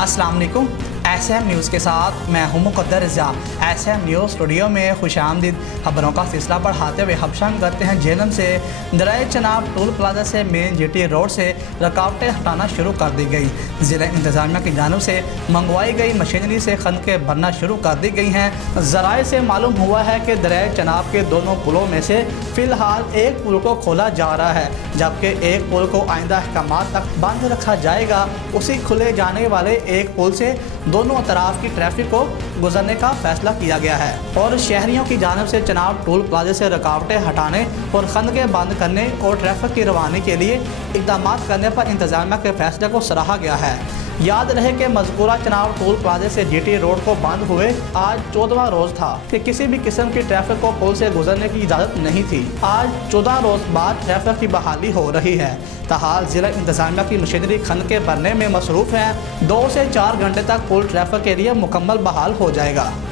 अस्सलाम वालेकुम। SM news के साथ मैं हूं मुक़द्दर रज़ा। SM न्यूज़ स्टूडियो में खुशामदीद। खबरों का सिलसिला बढ़ाते हुए हम करते हैं जेलम से। दरियाए चनाब टोल प्लाजा से मेन GT रोड से रुकावटें हटाना शुरू कर दी गई। ज़िला इंतज़ामिया की जानिब से मंगवाई गई मशीनरी से खंदकें भरना शुरू कर दी गई हैं। ज़राए से मालूम हुआ है कि दरियाए चनाब के दोनों पुलों में से फ़िलहाल एक पुल को खोला जा रहा है, जबकि एक पुल को आइंदा अहकामात तक बंद रखा जाएगा। उसी खुले जाने वाले एक पुल से दोनों तरफ की ट्रैफिक को गुजरने का फैसला किया गया है और शहरियों की जानिब से चनाब टोल प्लाजे से रुकावटें हटाने और खंदकें बंद करने और ट्रैफिक की रवानी के लिए इक़दाम करने पर इंतज़ामिया के फैसले को सराहा गया है। याद रहे कि मज़कूरा चनाब टोल प्लाजे से GT रोड को बंद हुए आज 14वां रोज़ था कि किसी भी किस्म की ट्रैफिक को पुल से गुजरने की इजाज़त नहीं थी। आज 14 रोज़ बाद ट्रैफिक की बहाली हो रही है। ताहाल ज़िला इंतज़ामिया की मशीनरी खंदकें भरने में मसरूफ़ है। 2 से 4 घंटे तक पुल ट्रैफिक के लिए मुकम्मल बहाल हो जाएगा।